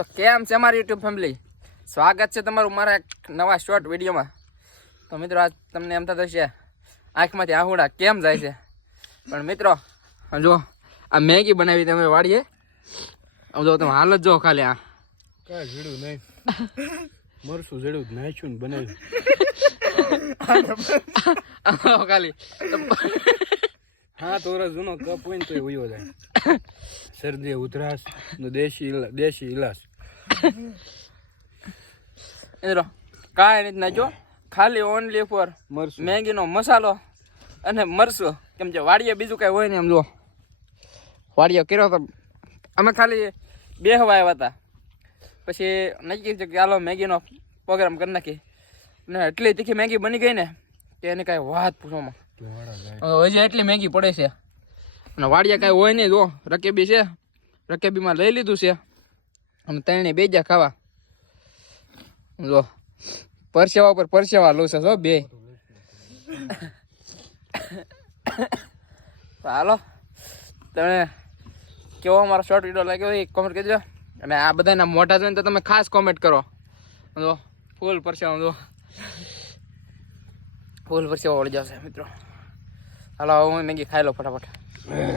તો કેમ છે અમારી યુટ્યુબ ફેમિલી? સ્વાગત છે તમારું મારા એક નવા શોર્ટ વિડીયોમાં. તો મિત્રો આજ તમને એમ થતું છે આંખમાંથી આહુડા કેમ જાય છે, પણ મિત્રો જો આ મેગી બનાવી તમે વાડીએ, જો તમે હાલત જો ખાલી આ કાંઈ જડ્યું નહીં, મરસું જડ્યું નાખ્યું ને બનાવ્યું ખાલી હા તોરા જૂનો કપ હોય ને તો વયો જાય. શરદી ઉધરાસ નો દેશી ઇલાજ. મિત્રો કાંઈ નથી નાખ્યો, ખાલી ઓનલી ફોર મરસું મેગીનો મસાલો અને મરચું. કેમ કે વાડીએ બીજું કાંઈ હોય ને, એમ જો વાડીએ કર્યો તો અમે ખાલી બેહવા આવ્યા હતા, પછી નક્કી છે કે ચાલો મેગીનો પ્રોગ્રામ કરી નાખી. ને એટલી તીખી મેગી બની ગઈ ને કે એની કાંઈ વાત પૂછવામાં. હજી એટલી મેગી પડે છે અને વાડીએ કાંઈ હોય નહીં. જો રકેબી છે, રકેબીમાં લઈ લીધું છે અને ત્રણે બે જા ખાવા. જો પરસેવા ઉપર પરસેવા લો છે જો બે. હાલો, તમે કેવો અમારો શોર્ટ વિડીયો લાગ્યો એ કોમેન્ટ કરજો, અને આ બધાના મોઢા જોઈને તો તમે ખાસ કોમેન્ટ કરો. જો ફૂલ પરસેવા, જો ફૂલ પરસેવા વળી જશે મિત્રો. હાલો હું મેગી ખાઈ લો ફટાફટ.